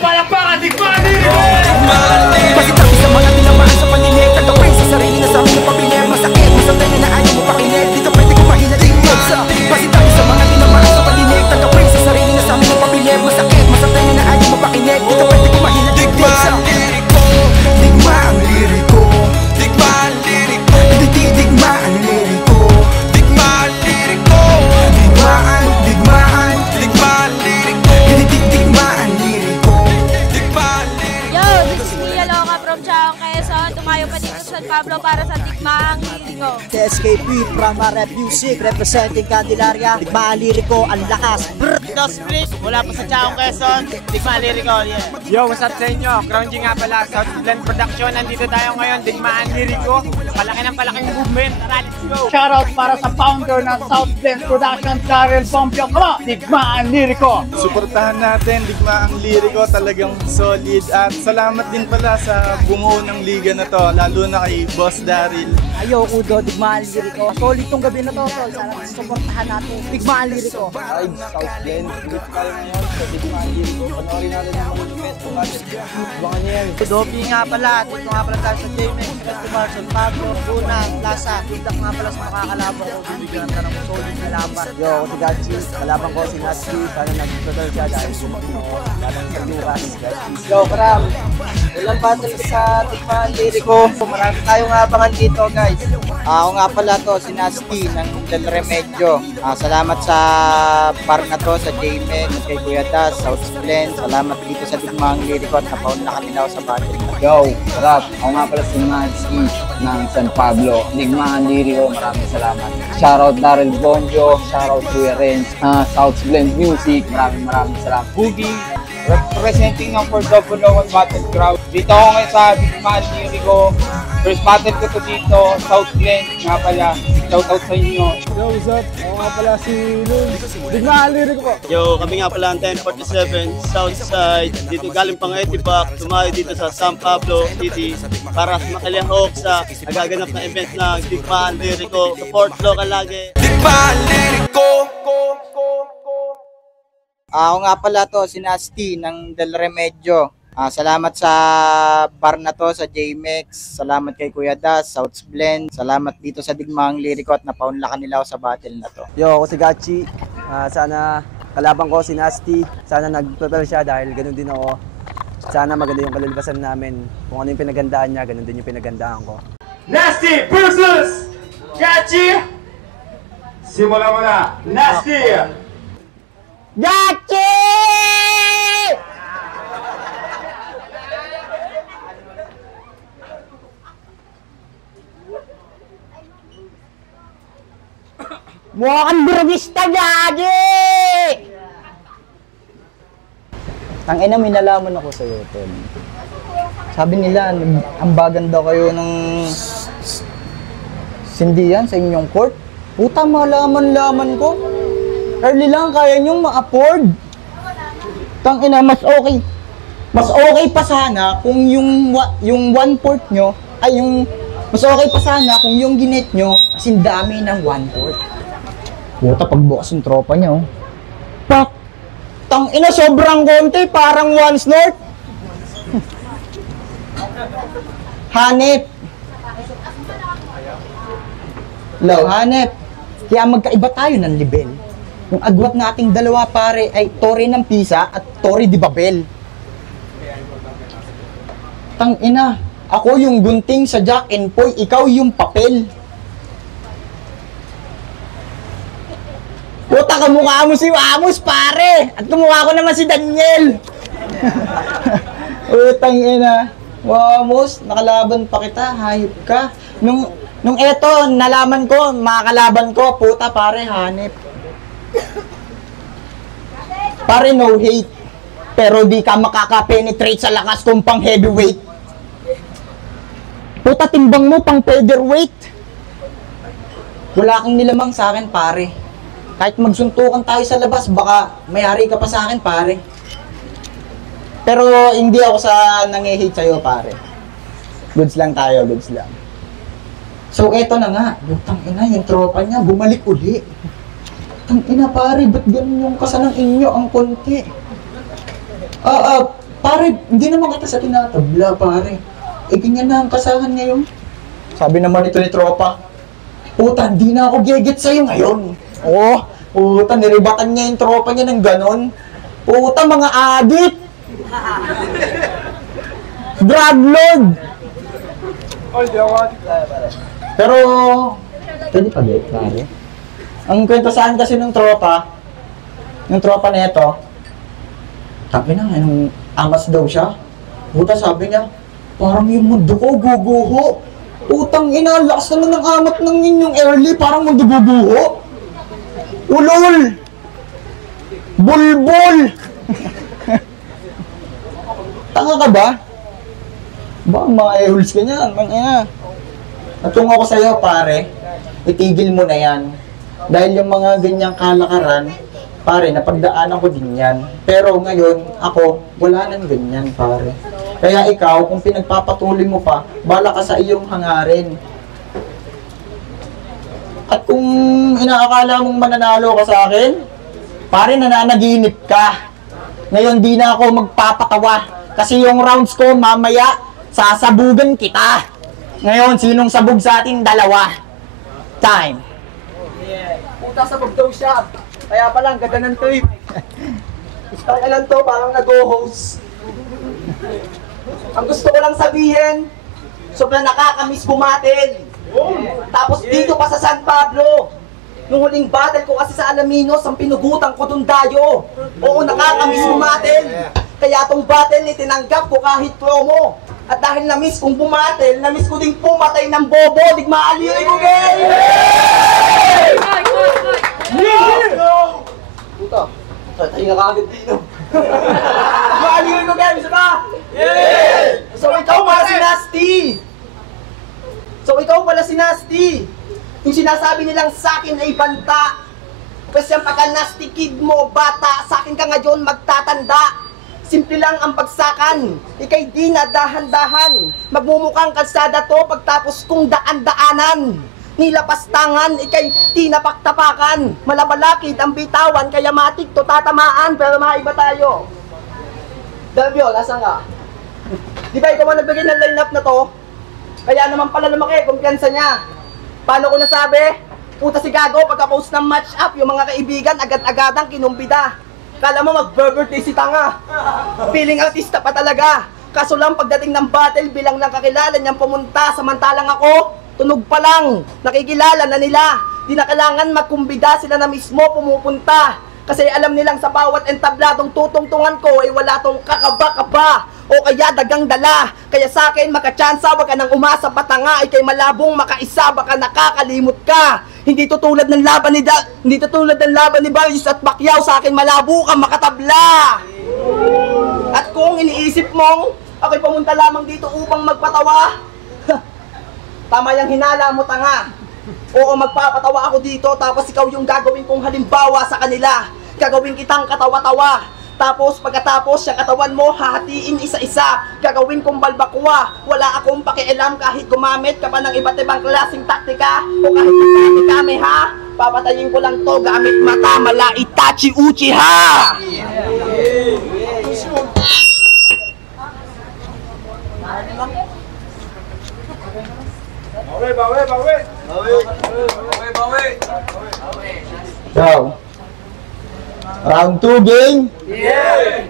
palakpakan, digmaan liriko! Pasitabi sa mga tinamaan sa panilig, tagapin sa sarili na sa amin ng pamilyar. Masakit, masakit na ayaw mo pakinig, di ka pwede kumahinalik. Pasitabi sa mga tinamaan sa panilig, tagapin sa sarili na sa amin ng pamilyar. Masakit, masakit na ayaw mo pakinig, di ka pwede kumahinalik. Digmaan liriko, digmaan liriko, digmaan liriko, digmaan liriko, digmaan liriko, digmaan, digmaan, digmaan liriko, digmaan liriko, digmaan liriko. Yo, this is Mia Loca from Chaong, Quezon. Tumayo pa dito sa San Pablo para sa Digmaang Liriko. SKP from Rap Music representing Candelaria. Digmaan liriko, ang lakas. Ito Split, wala pa sa Chaong, Quezon. Digmaan liriko, yeah. Yo, what's up sa inyo? Crown G nga pala, South Blend Production. Nandito tayo ngayon, Digmaan Liriko. Palaki ng palaking movement. Tara, let's go! Shoutout para sa founder ng South Blend Production, Daryl Pompeo. Come on, Digmaan liriko! Suportahan natin, Digmaang Liriko, talagang solid. At salamat din pala sa bumuo ng liga na to, lalo na kay Boss Daryl. Ayo, Udo, digmaan liriko. Solid tong gabi na to, tol. Sana suportahan natin. Digmaan liriko. Ay, South Blend, ulit tayo ngayon sa Digmaang Liriko. Panoorin natin ang mga event kung bakit. Abangan niyo yan. Dopi nga pala, dito nga pala tayo sa JMX Festival, San Pablo, Bunang, Plaza. Feedback nga pala sa makakalaban ko, bibigyan ng tanong solid na laban. Yo, ako si Gachi. Kalaban ko si Natsi. Sana nag-total siya dahil laban sa Lucas. Yo, Kram, ilang battle sa Digmaan liriko. Marami tayong abangan dito, guys. Ako nga pala to, si Nasty ng Del Remedyo. Salamat sa par na to, sa JMX, kay Kuya Das, South Blend. Salamat dito sa Digmaang Liriko at napaun na kanila sa battle. Yo, sarap. Ako nga pala si Nancy ng San Pablo. Digmaan Liriko, maraming salamat. Shoutout Daryl Bonjo, shoutout Kuya Renz, South Blend Music, maraming salamat. Boogie, representing ng Cordova Battleground. Dito ako ngayon sa Digmaan Liriko. First battle ko to dito, South Blend, nga pala. Shoutout sa inyo. Yo, what's up? Ako nga pala si Lul. Digmaang Liriko po. Yo, kami nga pala ang 1047 Southside. Dito galing pang Etibac, tumayo dito sa San Pablo City para makilahok sa nagaganap na event ng Digmaan Liriko. Support local lagi. Digmaan liriko. Ako nga pala to, si Nasty ng Del Remedyo. Salamat sa bar na to, sa JMX. Salamat kay Kuya Das, South Blend. Salamat dito sa Digmaang Liriko at napaunlakan nila ako sa battle na to. Yo, ako si Gachi. Sana kalaban ko si Nasty. Sana nag-total siya dahil ganun din ako. Sana maganda yung kalalabasan namin. Kung ano yung pinagandaan niya, ganun din yung pinagandaan ko. Nasty versus Gachi! Simula mo na, Nasty! Gachi! Mukha kang burgista, Gachi! Tangina, may nalaman ako sa'yo, Tol. Sabi nila, ambagan daw kayo ng sindihan sa inyong court. Puta, malaman-laman ko. Early lang, kaya nyong ma-afford. Tangina, mas okay. Mas okay pa sana kung yung 1/4 nyo, mas okay pa sana kung yung ginet nyo, kasing dami ng 1/4. Puta, pagbukas yung tropa niya, oh. Pak! Tangina, sobrang konti, parang one snort. Hanep. Low, hanep. Kaya magkaiba tayo ng level. Yung agwat nating dalawa, pare, ay Torre ng Pisa at Torre de Babel. Tangina, ako yung gunting sa Jack and Poy, ikaw yung papel. Puta, kamukha mo si Wamos, pare! At kamukha ko naman si Daniel! Utang ina. Wamos, nakalaban pa kita, hayop ka. Nung eto, nalaman ko, makakalaban ko, puta, pare, hanip. Pare, no hate. Pero di ka makaka-penetrate sa lakas kong pang heavyweight. Puta, timbang mo pang featherweight. Wala kang nilamang sa akin, pare. Kahit magsuntukan tayo sa labas, baka mayari ka pa sa akin, pare. Pero hindi ako sa nangi-hate sa'yo, pare. Goods lang tayo, goods lang. So, eto na nga. Butang ina, yung tropa niya, bumalik uli. Butang ina, pare, ba't ganun yung kasanang inyo ang konti? Pare, hindi naman kita sa tinatabla, pare. Eh, ganyan na ang kasahan ngayon. Sabi naman ito ni Tropa, puta, hindi na ako gegit sa'yo ngayon. Oo, puta, niribatan niya yung tropa niya ng ganon. Puta, mga adik! Drug lord! Pero, pwede pa get, pare. Ang kwento saan kasi ng tropa na ito, sabi na, anong amas daw siya. Puta, sabi niya, parang yung mundo ko guguho. Putang ina, lakas naman ng amat ng inyong early, parang mundo guguho. Ulol! Bulbul! Tanga ka ba? Baka mga ehuls ka niyan, mga. Natungo ko sa'yo, pare, itigil mo na yan. Dahil yung mga ganyang kalakaran, pare, napagdaanan ko din yan. Pero ngayon, ako, wala nang ganyan, pare. Kaya ikaw, kung pinagpapatuloy mo pa, bala ka sa iyong hangarin. At kung inaakala mong mananalo ka sa akin, pare, nananaginip ka. Ngayon, di na ako magpapatawa. Kasi yung rounds ko, mamaya, sasabugan kita. Ngayon, sinong sabog sa atin? Dalawa. Time. Puta, sabog daw siya. Kaya pala, ang ganda ng trip. Isang alam to, parang nag-ho-host. Ang gusto ko lang sabihin, sobrang nakakamiss bumatil. Tapos dito pa sa San Pablo, nung huling battle ko kasi sa Alaminos, ang pinugutan ko dun dayo. Oo, nakakamiss bumatil. Kaya tong battle ni tinanggap ko kahit promo. At dahil na-miss kong bumatil, na-miss ko ding pumatay ng bobo. Digma aliw ko, gay! Puta, tayo na kagad dito. Digma aliw ko, gay! Bisa ba? So ikaw pala si Nasty! Yung sinasabi nilang sa akin ay banta. Kasi ang pagka-nasty kid mo, bata, sa akin ka ngayon magtatanda. Simple lang ang pagsakan, ikay di na dahan-dahan. Magmumukhang kalsada to pagtapos kong daan-daanan. Nilapastangan, ikay di napaktapakan. Malabalakid ang bitawan, kaya matik to tatamaan. Pero maiba tayo. Dalbyo, nasaan ka? Di ba ikaw ang nagbigay ng lineup na to? Kaya naman pala lumaki, kumpiyansa niya. Paano ko nasabi? Puta si Gago, pagka-post ng match up, yung mga kaibigan agad-agadang kinumbida. Kala mo mag-birthday si Tanga. Feeling artista pa talaga. Kaso lang pagdating ng battle, bilang lang kakilala niyang pumunta. Samantalang ako, tunog pa lang. Nakikilala na nila. Di na kailangan magkumbida, sila na mismo pumupunta. Kasi alam nilang sa bawat entabladong tutungtungan ko ay wala tong kakaba-kaba o kaya dagang dala. Kaya sa akin makatsansa, wag ka nang umasa patanga. Ikay malabong makaisa, baka nakakalimot ka. Hindi tutulad ng laban ni Barrios at Pacquiao. Sa akin malabo ka makatabla. At kung iniisip mong ako'y pumunta lamang dito upang magpatawa, tama yung hinala mo, tanga. Oo, magpapatawa ako dito, tapos ikaw yung gagawin kong halimbawa sa kanila. Gagawin kitang katawa-tawa. Tapos pagkatapos siya katawan mo, hahatiin isa-isa. Gagawin kong balbakwa. Wala akong pakialam kahit gumamit ka pa ng iba't ibang klaseng taktika. O kahit kami ha, papatayin ko lang to gamit mata, mala itachi uchi ha. So, round 2 game? Yeah!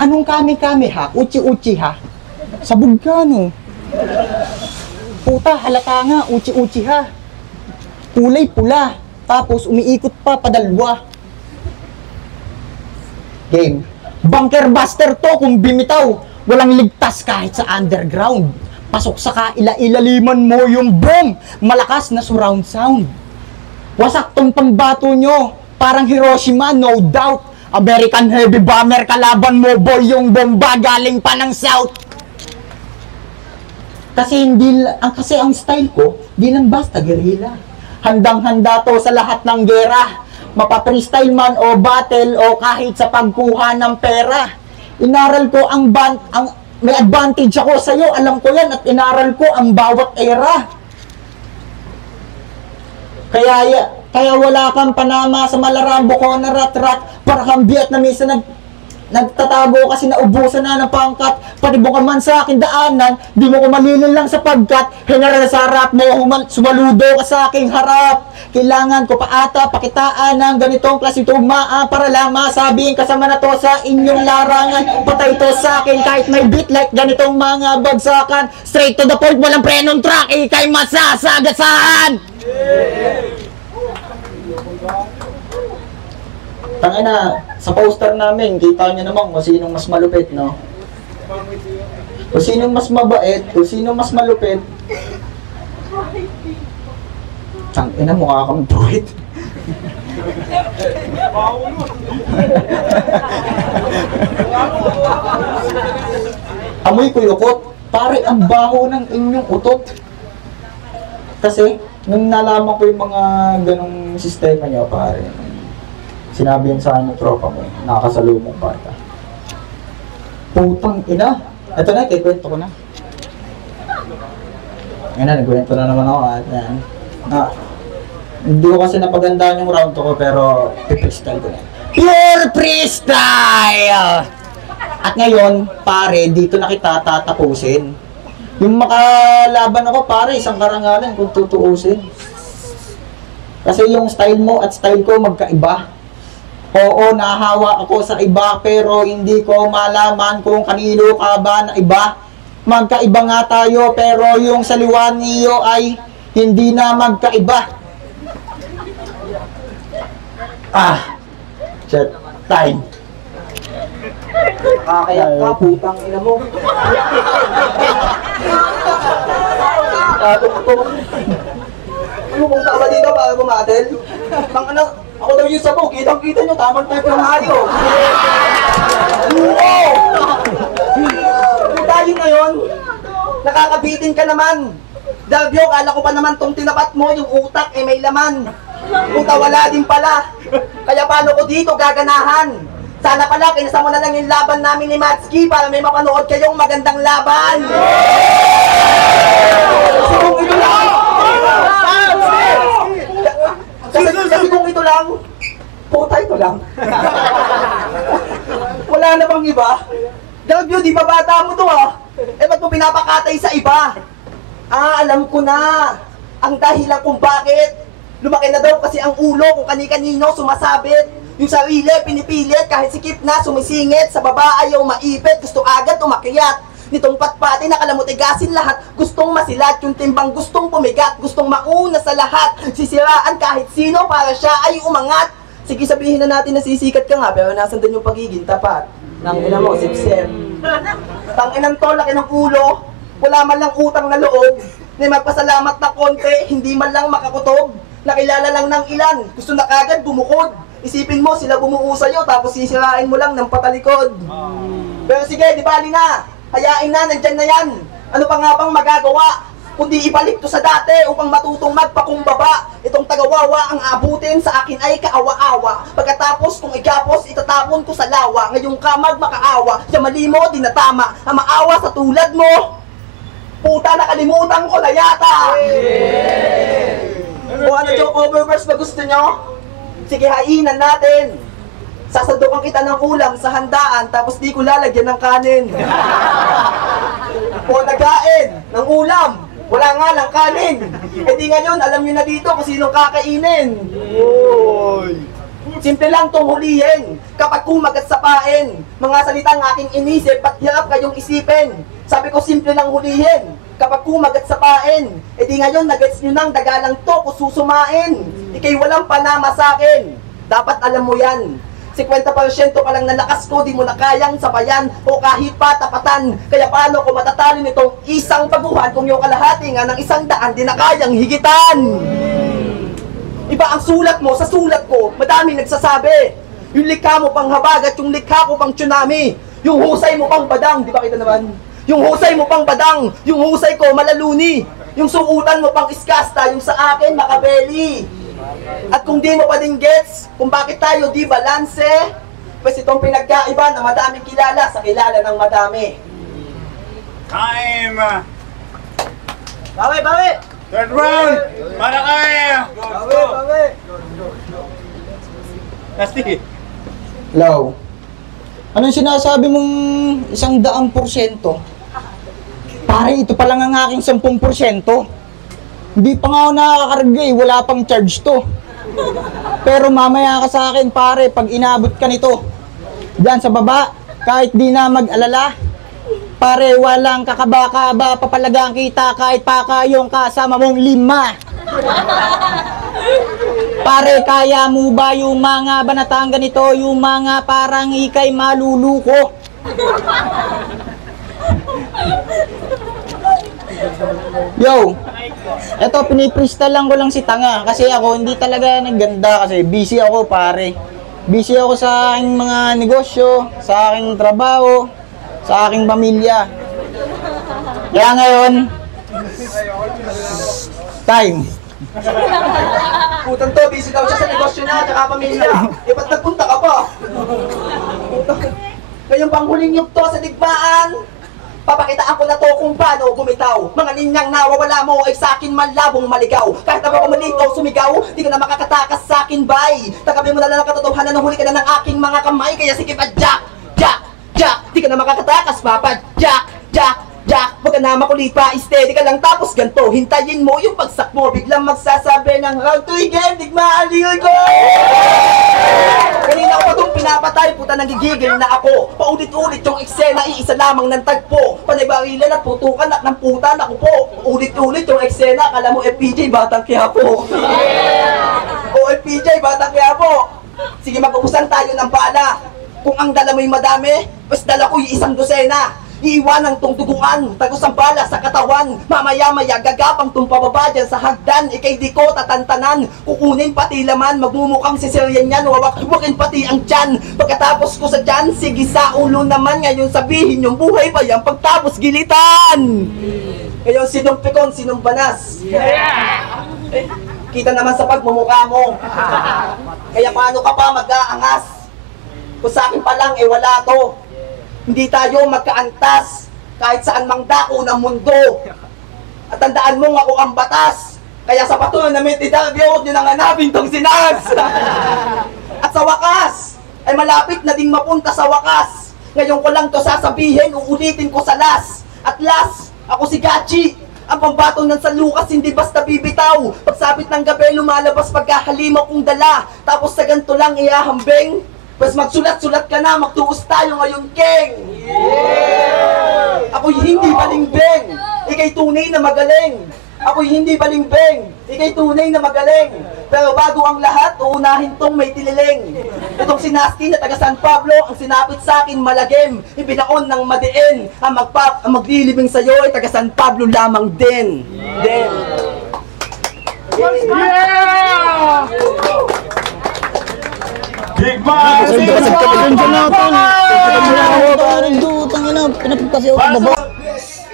Anong kami-kami ha? Uchi-uchi ha? Sabog ka no? Puta, halata nga, uchi-uchi ha? Kulay pula, tapos umiikot pa padalwa. Game. Bunker buster to kung bimitaw. Walang ligtas kahit sa underground. Pasok sa kaila-ilaliman mo yung boom. Malakas na surround sound. Wasak tong pangbato nyo. Parang Hiroshima, no doubt. American heavy bomber kalaban mo, boy. Yung bomba galing pa ng south. Kasi ang style ko, di lang basta guerrilla. Handang-handa to sa lahat ng gera. Mapa-freestyle man o battle o kahit sa pagkuha ng pera. Inaral ko may advantage ako sa'yo, alam ko yan, at inaral ko ang bawat era. Kaya wala kang panama sa malarambo ko na rat-rat, para kang Vietnamese na Nagtatago kasi naubusan na ng pangkat. Panibok ka man sa akin daanan, di mo ko malilin lang sapagkat general sa harap mo, sumaludo ka sa aking harap. Kailangan ko pa ata pakitaan ng ganitong klase tugmaan para lang masabing kasama na to sa inyong larangan. Patay to sa akin kahit may beat like ganitong mga bagsakan. Straight to the point, walang prenong track, ikay masasagasan! Tangina, sa poster namin, kita nyo naman kung sinong mas malupit, no? Kung sinong mas mabait, kung sinong mas malupit. Tangina, mukha kang buwit. Amoy ko yukot. Pare, ang baho ng inyong utot. Kasi, nung nalaman ko yung mga ganong sistema nyo, pare, sinabi yan sa akin ng tropa mo, nakakasalubong pa ito. Putang ina. Ito na, kikwento ko na. Ngayon na, nagkwento na naman ako at hindi ko kasi napagandaan yung round ko pero freestyle ko na. Pure freestyle! At ngayon, pare, dito na kita tatapusin. Yung makalaban ako, pare, isang karangalan kung tutuusin. Kasi yung style mo at style ko magkaiba. Oo, nahahawa ako sa iba pero hindi ko malaman kung kanino ka ba na iba. Magkaiba nga tayo pero yung saliwan niyo ay hindi na magkaiba. Shit, time. Kaya ka, putang ina mo. Ano kung tama dito para bumadel? Ako daw yung sabog, kitang-kita nyo, tamang type ng hayop. Oo! Kung tayo ngayon, nakakabitin ka naman. Davio, kala ko pa naman tong tinapat mo, yung utak ay may laman. Puta, wala din pala. Kaya paano ko dito gaganahan? Sana pala, kinasa mo na lang yung laban namin ni Matski para may mapanood kayong magandang laban. Kasi kung ito lang, kasi kung ito lang, puta ito lang. Wala na bang iba? Davio, di ba bata mo to Eh ba't mo pinapakatay sa iba? Alam ko na. Ang dahilan kung bakit. Lumaki na daw kasi ang ulo kung kani-kanino sumasabit. Yung sarili, pinipilit kahit sikip na sumisingit. Sa baba ayaw maipit, gusto agad umakyat. Nitong patpati nakalamutigasin lahat. Gustong masilat, yung timbang gustong pumigat. Gustong mauna sa lahat. Sisiraan kahit sino para siya ay umangat. Sige, sabihin na natin na sisikat ka nga, pero nasan doon yung pagiging tapat? Nang ina mo, sip-sip. Tanginang to, laki ng ulo. Wala man lang utang na loob. Na magpasalamat na konti, hindi man lang makakutob. Nakilala lang ng ilan, gusto na kagad bumukod. Isipin mo, sila bumuo sa'yo, tapos sisirain mo lang ng patalikod. Pero sige, di bali na. Hayain na, nandyan na yan. Ano pa nga bang magagawa? Kundi ibalik to sa dati upang matutong magpakumbaba. Itong tagawawa ang abutin sa akin ay kaawa-awa. Pagkatapos kung igapos, itatapon ko sa lawa. Ngayong kamag makaawa, sa mali mo, di na tama. Ang maawa sa tulad mo, puta, nakalimutan ko na yata. O ano yung oververse ba gusto nyo? Sige, hainan natin. Sasadukan kita ng ulam sa handaan, tapos di ko lalagyan ng kanin. O nagain ng ulam, wala nga lang kanin. E di ngayon, alam nyo na dito kung sinong kakainin. Simple lang tong hulihin, kapag kumagat sa pain. Mga salitang aking inisip, ba't hirap kayong isipin? Sabi ko simple lang hulihin, kapag kumagat sa pain. E di ngayon, nagets nyo nang dagalang to kung susumain. Ikay walang panama sa akin, dapat alam mo yan. 50% pa lang na lakas ko, di mo na kayang sabayan o kahit pa tapatan. Kaya paano ko matatalo nitong isang baguhan kung yung kalahati nga ng 100 di na kayang higitan? Iba ang sulat mo sa sulat ko, madami nagsasabi. Yung likha mo pang habagat, yung likha ko pang tsunami. Yung husay mo pang badang, di ba kita naman? Yung husay mo pang badang, yung husay ko malaluni. Yung suutan mo pang iskasta, yung sa akin makabeli. At kung di mo pa din gets kung bakit tayo di balanse, pues itong pinagkaiba na madaming kilala sa kilala ng madami. Time! Bawi! Third round! Para kay... Bawi! Nasty! Low. Anong sinasabi mong 100%? Pare, ito pa lang ang aking 10%. Hindi pa nga ako nakakakarga eh, wala pang charge to. Pero mamaya ka sa akin pare, pag inabot ka nito, diyan sa baba, kahit di na mag-alala, pare, walang kakaba-kaba, papalagang kita kahit pa kayong kasama mong 5. Pare, kaya mo ba yung mga banatang ganito, yung mga parang ikay maluluko? Yo, eto pinipristal lang ko lang si Tanga kasi ako hindi talaga nagganda kasi busy ako pare. Busy ako sa aking mga negosyo, sa aking trabaho, sa aking pamilya. Kaya ngayon, time. Putang to, busy daw siya sa negosyo na, tsaka pamilya. Eh, ba't nagpunta ka pa? Ngayong panghuling yugto sa digmaan, papakitaan ko na to kung paano gumitaw. Mga linyang nawawala mo ay sakin malabong maligaw. Kahit na pamamaligaw sumigaw, di ka na makakatakas sakin bay. Tagabi mo na lang ang katotohanan, nahuli ka na ng aking mga kamay. Kaya sige pa, Jack, Jack, Jack, di ka na makakatakas papa. Jack, Jack, Jack, wag ka na makulit pa, steady ka lang tapos ganto. Hintayin mo yung bagsak mo, biglang magsasabi ng round 2 game, digmaan liyoy ko! Kanina ko pa itong pinapatay, puta nagigigil na ako. Paulit-ulit yung eksena, iisa lamang ng tagpo. Panay barilan at putukan at ng puta, naku po. Ulit-ulit yung eksena, akala mo FPJ, batang Quiapo. O FPJ, batang Quiapo. Sige, mag-uusan tayo ng bala. Kung ang dala mo'y madami, mas dala ko'y isang dosena. Iiwanan tong duguan, tagos ang bala sa katawan. Mamaya-maya gagapang tong pababa dyan sa hagdan. Ikay di ko tatantanan, kukunin pati laman. Magmumukhang sisiryan yan, wawak-wakin pati ang tiyan. Pagkatapos ko sa tiyan, sige sa ulo naman. Ngayon sabihin yung buhay ba yan pagtapos gilitan. Ngayon sinong pikon, sinong banas? Kita naman sa pagmumukha mo. Kaya paano ka pa mag-aangas? Kung sa akin pa lang, wala to. Hindi tayo magkaantas kahit saan mang dako ng mundo. At tandaan mo ako ang batas. Kaya sa patuloy na mitidagyo, nyo nang hanapin tong sinas. At sa wakas, ay malapit na ding mapunta sa wakas. Ngayon ko lang to sasabihin, uulitin ko sa last. At last, ako si Gachi. Ang pambato ng San Lucas, hindi basta bibitaw. Pagsapit ng gabi, lumalabas pagkahalimaw kong dala. Tapos sa ganito lang iahambing. Mas magsulat-sulat ka na, magtuos tayo ngayon, King! Yeah! Ako'y hindi balimbing, ikay tunay na magaling. Ako'y hindi balimbing, ikay tunay na magaling. Pero bago ang lahat, uunahin tong may tililing. Itong si Nasty na taga San Pablo, ang sinapit sa akin malagim. Ibinaon ng madiin, ang maglilibing sa'yo ay taga San Pablo lamang din. Yeah!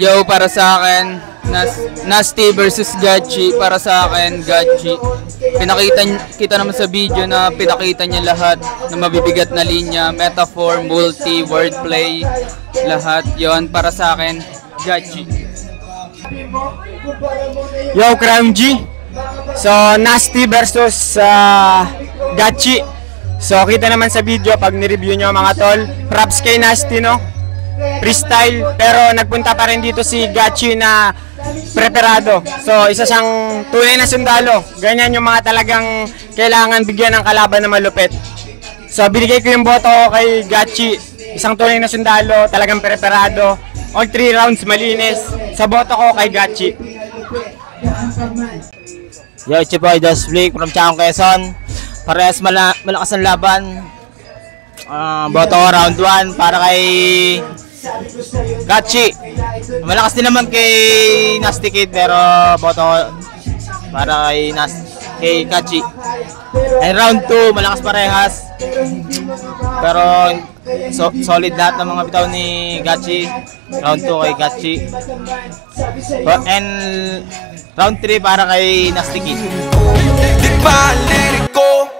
Yo, para sa akin, Nasty versus Gachi. Para sa akin, Gachi. Kita naman sa video na pinakita niya lahat ng mabibigat na linya, metaphor, multi, wordplay, lahat. Yon para sa akin, Gachi. Yo, Crown G. So, Nasty versus Gachi. So, kita naman sa video pag nireview nyo mga tol. Props kay Nasty, no? Freestyle. Pero nagpunta pa rin dito si Gachi na preparado. So, isa siyang tunay na sundalo. Ganyan yung mga talagang kailangan bigyan ng kalaban na malupit. So, binigay ko yung boto ko kay Gachi. Isang tunay na sundalo, talagang preparado. All 3 rounds malinis. Sa boto ko kay Gachi. Yo, Chipoy Das Blake from Chaong Quezon. Parehas malakas ang laban. Boto ko round 1 para kay Gachi. Malakas din naman kay Nasty Kid pero boto ko para kay Gachi. And round 2 malakas parehas. Pero solid lahat ng mga bitaw ni Gachi. Round 2 kay Gachi. And round 3 para kay Nasty Kid. Digmaan liriko.